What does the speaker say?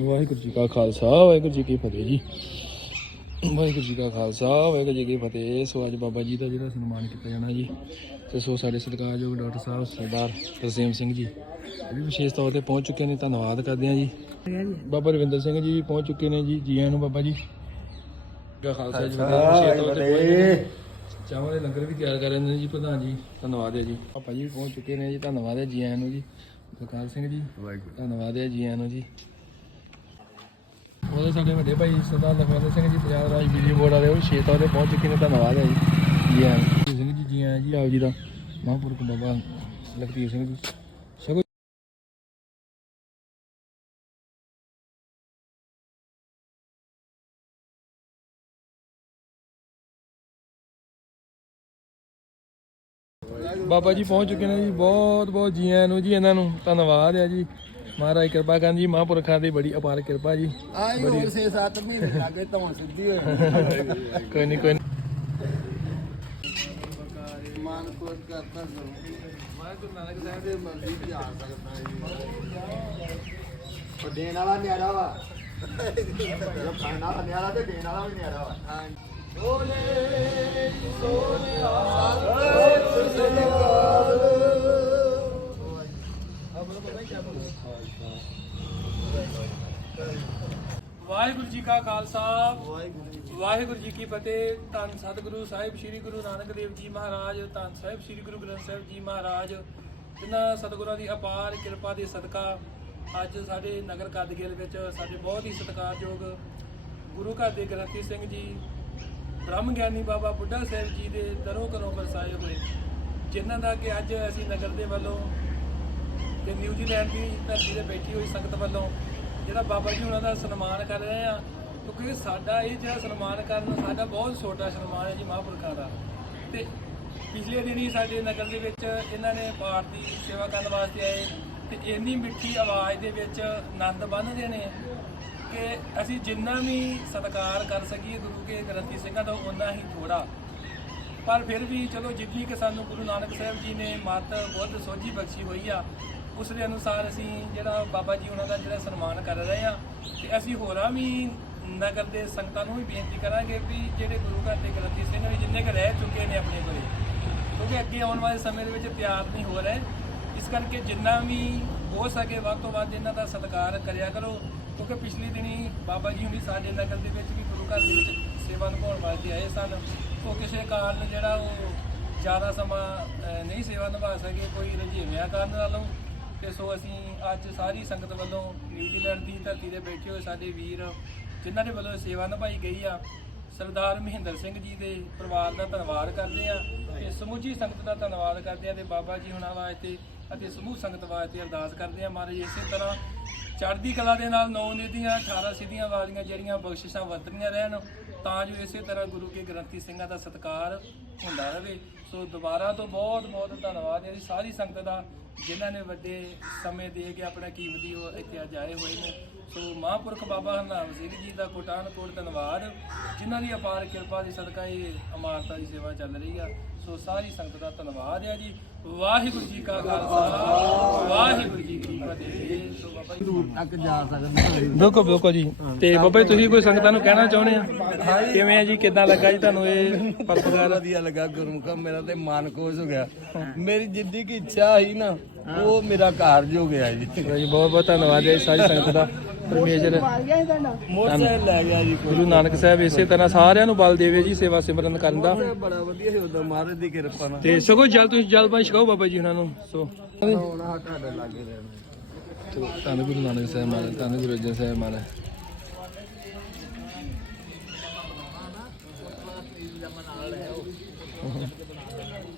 ਵਾਹਿਗੁਰੂ ਜੀ ਕਾ ਖਾਲਸਾ ਵਾਹਿਗੁਰੂ ਜੀ ਕੀ ਫਤਿਹ ਜੀ। ਵਾਹਿਗੁਰੂ ਜੀ ਕਾ ਖਾਲਸਾ ਵਾਹਿਗੁਰੂ ਜੀ ਕੀ ਫਤਿਹ। ਸੋ ਅੱਜ ਬਾਬਾ ਜੀ ਦਾ ਜਿਹੜਾ ਸਨਮਾਨ ਕੀਤਾ ਜਾਣਾ ਜੀ ਤੇ ਸੋ ਸਾਡੇ ਸਤਿਕਾਰਯੋਗ ਡਾਕਟਰ ਸਾਹਿਬ ਸਰਦਾਰ ਤਰਸੇਮ ਸਿੰਘ ਜੀ ਇਹ ਵੀ ਵਿਸ਼ੇਸ਼ ਤੌਰ ਤੇ ਪਹੁੰਚ ਚੁੱਕੇ ਨੇ ਧੰਨਵਾਦ ਕਰਦੇ ਹਾਂ ਜੀ। ਬਾਬਾ ਰਵਿੰਦਰ ਸਿੰਘ ਜੀ ਵੀ ਪਹੁੰਚ ਚੁੱਕੇ ਨੇ ਜੀ ਜੀ ਆਇਆਂ ਨੂੰ ਬਾਬਾ ਜੀ। ਕਾ ਖਾਲਸਾ ਜੀ ਵਿਸ਼ੇਸ਼ ਤੌਰ ਤੇ ਪਹੁੰਚ। ਚਾਵਲ ਦੇ ਲੰਗਰ ਵੀ ਤਿਆਰ ਕਰ ਰਹੇ ਨੇ ਜੀ ਪ੍ਰਧਾਨ ਜੀ ਧੰਨਵਾਦ ਹੈ ਜੀ। ਪਾਪਾ ਜੀ ਪਹੁੰਚ ਚੁੱਕੇ ਨੇ ਜੀ ਧੰਨਵਾਦ ਹੈ ਜੀ ਆਇਆਂ ਨੂੰ ਜੀ। ਬਲਕਾਰ ਸਿੰਘ ਜੀ ਧੰਨਵਾਦ ਹੈ ਜੀ ਆਇਆਂ ਨੂੰ ਜੀ। ਉਹਦੇ ਸਾਡੇ ਵੱਡੇ ਭਾਈ ਸਰਦਾਰ ਲਖਵਿੰਦਰ ਸਿੰਘ ਜੀ, ਪੰਜਾਬ ਰਾਜ ਬਿਜਲੀ ਬੋਰਡ ਵਾਲੇ, ਉਹ ਛੇ ਤੌਰ ਤੇ ਪਹੁੰਚ ਚੁੱਕੇ ਨੇ ਧੰਨਵਾਦ ਹੈ ਜੀ। ਜੀ ਆਇਆਂ ਸਿੰਘ ਜੀ ਜੀ ਆਇਆਂ ਜੀ ਆਪ ਜੀ ਦਾ ਮਹਾਂਪੁਰਖ ਬਾਬਾ ਲਖਬੀਰ ਸਿੰਘ ਜੀ। ਸਗੋਂ ਬਾਬਾ ਜੀ ਪਹੁੰਚ ਚੁੱਕੇ ਨੇ ਜੀ ਬਹੁਤ ਬਹੁਤ ਜੀ ਆਇਆਂ ਨੂੰ, ਜੀ ਇਹਨਾਂ ਨੂੰ ਧੰਨਵਾਦ ਹੈ ਜੀ। ਮਹਾਰਾਜ ਕਿਰਪਾ ਕਰਨ ਜੀ ਮਹਾਂਪੁਰਖਾਂ ਦੀ ਬੜੀ ਅਪਾਰ ਕਿਰਪਾ ਜੀ। ਆਈ ਹੋਰ 6-7 ਮਹੀਨੇ ਲੱਗੇ ਤਾਂ ਸਿੱਧੀ ਹੋਈ ਕੋਈ ਨਹੀਂ ਕੋਈ। ਮਨ ਕੋਟ ਕਰਤਾ ਜ਼ਰੂਰ ਮੈਂ ਗੁਰੂ ਨਾਨਕ ਸਾਹਿਬ ਦੇ ਮਰਜ਼ੀ ਤੇ ਆ ਸਕਦਾ ਹੈ ਉਹ ਦੇਣ ਵਾਲਾ ਨਿਆਰਾ ਵਾ। ਜੋ ਖਾਣ ਵਾਲਾ ਨਿਆਰਾ ਤੇ ਦੇਣ ਵਾਲਾ ਵੀ ਨਿਆਰਾ ਵਾ। ਹਾਂ ਵਾਹਿਗੁਰੂ ਜੀ ਕਾ ਖਾਲਸਾ। ਵਾਹਿਗੁਰੂ ਜੀ ਕੀ ਫਤਿਹ। ਧੰਨ ਸਤਿਗੁਰੂ ਸਾਹਿਬ ਸ੍ਰੀ ਗੁਰੂ ਨਾਨਕ ਦੇਵ ਜੀ ਮਹਾਰਾਜ ਧੰਨ ਸਾਹਿਬ ਸ੍ਰੀ ਗੁਰੂ ਗ੍ਰੰਥ ਸਾਹਿਬ ਜੀ ਮਹਾਰਾਜ ਜਿਨ੍ਹਾਂ ਸਤਿਗੁਰਾਂ ਦੀ ਅਪਾਰ ਕਿਰਪਾ ਦੇ ਸਦਕਾ ਅੱਜ ਸਾਡੇ ਨਗਰ ਕਦਗੇਲ ਵਿੱਚ ਸਾਡੇ ਬਹੁਤ ਹੀ ਸਤਿਕਾਰਯੋਗ ਗੁਰੂ ਘਰ ਦੇ ਗ੍ਰੰਥੀ ਸਿੰਘ ਜੀ ਬ੍ਰਹਮ ਗਿਆਨੀ ਬਾਬਾ ਬੁੱਢਾ ਸਾਹਿਬ ਜੀ ਦੇ ਦਰੋਂ ਘਰੋਂ ਵਰਸਾਏ ਹੋਏ ਜਿਨ੍ਹਾਂ ਦਾ ਕਿ ਅੱਜ ਅਸੀਂ ਨਗਰ ਦੇ ਵੱਲੋਂ ਤੇ ਨਿਊਜ਼ੀਲੈਂਡ ਦੀ ਧਰਤੀ ਤੇ ਬੈਠੀ ਹੋਈ ਸੰਗਤ ਵੱਲੋਂ ਜਿਹੜਾ ਬਾਬਾ ਜੀ ਉਹਨਾਂ ਦਾ ਸਨਮਾਨ ਕਰ ਰਹੇ ਆ, ਕਿਉਂਕਿ ਸਾਡਾ ਇਹ ਜਿਹੜਾ ਸਨਮਾਨ ਕਰਨ ਸਾਡਾ ਬਹੁਤ ਛੋਟਾ ਸਨਮਾਨ ਹੈ ਜੀ ਮਹਾਂਪੁਰਖਾਂ ਦਾ। ਤੇ ਪਿਛਲੇ ਦਿਨੀ ਸਾਡੇ ਨਗਰ ਦੇ ਵਿੱਚ ਇਹਨਾਂ ਨੇ ਪਾਠ ਦੀ ਸੇਵਾ ਕਰਨ ਵਾਸਤੇ ਆਏ, ਤੇ ਇੰਨੀ ਮਿੱਠੀ ਆਵਾਜ਼ ਦੇ ਵਿੱਚ ਆਨੰਦ ਬੰਨ੍ਹਦੇ ਨੇ ਕਿ ਅਸੀਂ ਜਿੰਨਾ ਵੀ ਸਤਿਕਾਰ ਕਰ ਸਕੀਏ ਗੁਰੂ ਕੇ ਗ੍ਰੰਥੀ ਸਿੰਘਾਂ ਦਾ ਉਨਾ ਹੀ ਥੋੜਾ ਪਰ ਫਿਰ ਵੀ ਚਲੋ ਜਿੱਦੀ ਕਿ ਸਾਨੂੰ ਗੁਰੂ ਨਾਨਕ ਸਾਹਿਬ ਜੀ ਨੇ ਮਤ ਬੁੱਧ ਸੋਝੀ ਬਖਸ਼ੀ ਹੋਈ ਆ ਉਸ ਦੇ ਅਨੁਸਾਰ ਅਸੀਂ ਜਿਹੜਾ ਬਾਬਾ ਜੀ ਉਹਨਾਂ ਦਾ ਜਿਹੜਾ ਸਨਮਾਨ ਕਰ ਰਹੇ ਆ ਤੇ ਅਸੀਂ ਹੋਰਾਂ ਵੀ ਨਗਰ ਦੇ ਸੰਗਤਾਂ ਨੂੰ ਵੀ ਬੇਨਤੀ ਕਰਾਂਗੇ ਵੀ ਜਿਹੜੇ ਗੁਰੂ ਘਰ ਦੇ ਗ੍ਰੰਥੀ ਸਿੰਘ ਨੇ ਜਿੰਨੇ ਕੁ ਰਹਿ ਚੁੱਕੇ ਨੇ ਆਪਣੇ ਕੋਲੇ, ਕਿਉਂਕਿ ਅੱਗੇ ਆਉਣ ਵਾਲੇ ਸਮੇਂ ਦੇ ਵਿੱਚ ਤਿਆਰ ਨਹੀਂ ਹੋ ਰਹੇ। ਇਸ ਕਰਕੇ ਜਿੰਨਾ ਵੀ ਹੋ ਸਕੇ ਵੱਧ ਤੋਂ ਵੱਧ ਇਹਨਾਂ ਦਾ ਸਤਿਕਾਰ ਕਰਿਆ ਕਰੋ, ਕਿਉਂਕਿ ਪਿਛਲੇ ਦਿਨੀ ਬਾਬਾ ਜੀ ਹੁਣੀ ਸਾਡੇ ਨਗਰ ਦੇ ਵਿੱਚ ਵੀ ਗੁਰੂ ਘਰ ਦੇ ਵਿੱਚ ਸੇਵਾ ਨਿਭਾਉਣ ਵਾਸਤੇ ਆਏ ਸਨ। ਉਹ ਕਿਸੇ ਕਾਰਨ ਜਿਹੜਾ ਉਹ ਜ਼ਿਆਦਾ ਸਮਾਂ ਨਹੀਂ ਸੇਵਾ ਨਿਭਾ ਸਕੇ, ਕੋਈ ਰੁਝੇਵਿਆਂ ਕਾਰਨ ਨਾਲੋਂ। ਤੇ ਸੋ ਅਸੀਂ ਅੱਜ ਸਾਰੀ ਸੰਗਤ ਵੱਲੋਂ ਨਿਊਜ਼ੀਲੈਂਡ ਦੀ ਧਰਤੀ ਤੇ ਬੈਠੇ ਹੋਏ ਸਾਡੇ ਵੀਰ, ਜਿਨ੍ਹਾਂ ਦੇ ਵੱਲੋਂ ਸੇਵਾ ਨਿਭਾਈ ਗਈ ਆ, ਸਰਦਾਰ ਮਹਿੰਦਰ ਸਿੰਘ ਜੀ ਦੇ ਪਰਿਵਾਰ ਦਾ ਧੰਨਵਾਦ ਕਰਦੇ ਆ ਤੇ ਸਮੁੱਚੀ ਸੰਗਤ ਦਾ ਧੰਨਵਾਦ ਕਰਦੇ ਆ ਤੇ ਬਾਬਾ ਜੀ ਹੁਣਾਂ ਵਾਸਤੇ ਅਤੇ ਸਮੂਹ ਸੰਗਤ ਵਾਸਤੇ ਅਰਦਾਸ ਕਰਦੇ ਆ। ਮਹਾਰਾਜ ਇਸੇ ਤਰ੍ਹਾਂ ਚੜ੍ਹਦੀ ਕਲਾ ਦੇ ਨਾਲ ਨੌ ਨਿਧੀਆਂ 18 ਸਿੱਧੀਆਂ ਵਾਲੀਆਂ ਜਿਹੜੀਆਂ ਬਖਸ਼ਿਸ਼ਾਂ ਵਰਤਣੀਆਂ ਰਹਿਣ, ਤਾਂ ਜੋ ਇਸੇ ਤਰ੍ਹਾਂ ਗੁਰੂ ਕੇ ਗ੍ਰੰਥੀ ਸਿੰਘਾਂ ਦਾ ਸਤਿਕਾਰ ਹੁੰਦਾ ਰਹੇ ਸੋ ਦੁਬਾਰਾ ਤੋਂ ਬਹੁਤ ਬਹੁਤ ਧੰਨਵਾਦ ਹੈ ਜੀ ਸਾਰੀ ਸੰਗਤ ਦਾ, ਜਿਨ੍ਹਾਂ ਨੇ ਵੱਡੇ ਸਮੇਂ ਦੇ ਕੇ ਆਪਣਾ ਕੀਮਤੀ ਉਹ ਇੱਥੇ ਅੱਜ ਆਏ ਹੋਏ ਨੇ। ਸੋ ਮਹਾਂਪੁਰਖ ਬਾਬਾ ਹਰਨਾਮ ਸਿੰਘ ਜੀ ਦਾ ਕੋਟਾਨ ਕੋਟ ਧੰਨਵਾਦ, ਜਿਨ੍ਹਾਂ ਦੀ ਅਪਾਰ ਕਿਰਪਾ ਦੀ ਸਦਕਾ ਇਹ ਅਮਾਰਤਾ ਦੀ ਸੇਵਾ ਚੱਲ ਰਹੀ ਆ। ਸੋ ਸਾਰੀ ਸੰਗਤ ਦਾ ਧੰਨਵਾਦ ਹੈ ਜੀ। ਵਾਹਿਗੁਰੂ ਜੀ ਕਾ ਖਾਲਸਾ, ਵਾਹਿਗੁਰੂ ਜੀ ਕੀ ਜੀ ਦੂਰ ਤੱਕ ਜਾ ਸਕਦਾ ਬਿਲਕੁਲ ਬਿਲਕੁਲ ਜੀ। ਤੇ ਬਾਬਾ ਜੀ ਤੁਸੀਂ ਕੋਈ ਸੰਗਤਾਂ ਨੂੰ ਕਹਿਣਾ ਚਾਹੁੰਦੇ ਆ? ਕਿਵੇਂ ਆ ਜੀ ਕਿੱਦਾਂ ਲੱਗਾ ਜੀ ਤੁਹਾਨੂੰ ਇਹ ਪਰਪਕਾਰ ਵਧੀਆ ਲੱਗਾ ਗੁਰਮੁਖਾ। ਮੇਰਾ ਤੇ ਮਨ ਖੁਸ਼ ਹੋ ਗਿਆ। ਮੇਰੀ ਜਿੱਦੀ ਕੀ ਇੱਛਾ ਸੀ ਨਾ ਉਹ ਮੇਰਾ ਕਾਰਜ ਹੋ ਗਿਆ ਜੀ। ਜੀ ਬਹੁਤ ਬਹੁਤ ਧੰਨਵਾਦ ਹੈ ਸਾਰੀ ਸੰਗਤ ਦਾ ਪਰਮੇਸ਼ਰ। ਮੋਟਰਸਾਈਕਲ ਲੈ ਗਿਆ ਜੀ ਗੁਰੂ ਨਾਨਕ ਸਾਹਿਬ ਇਸੇ ਤਰ੍ਹਾਂ ਸਾਰਿਆਂ ਨੂੰ ਬਲ ਦੇਵੇ ਜੀ ਸੇਵਾ ਸਿਮਰਨ ਕਰਨ ਦਾ। ਬੜਾ ਵਧੀਆ ਹੀ ਹੁੰਦਾ ਮਹਾਰਾਜ ਦੀ ਕਿਰਪਾ ਨਾਲ। ਤੇ ਸਗੋਂ ਜਲ ਤੁਸੀਂ ਜਲ ਪਾਣੀ ਛਕਾਓ ਬਾਬਾ ਜੀ ਉਹਨਾਂ ਨੂੰ ਸੋ। ਹੁਣ ਆ ਤੁਹਾਡੇ ਲਾਗੇ ਰਹਿਣਾ। ਤੇ ਧੰਨ ਗੁਰੂ ਨਾਨਕ ਸਾਹਿਬ ਮਾਨ ਧੰਨ ਗੁਰੂ ਅਰਜਨ ਸਾਹਿਬ ਮਾਨ ਜਮਨ ਨਾਲ ਹੈ ਉਹ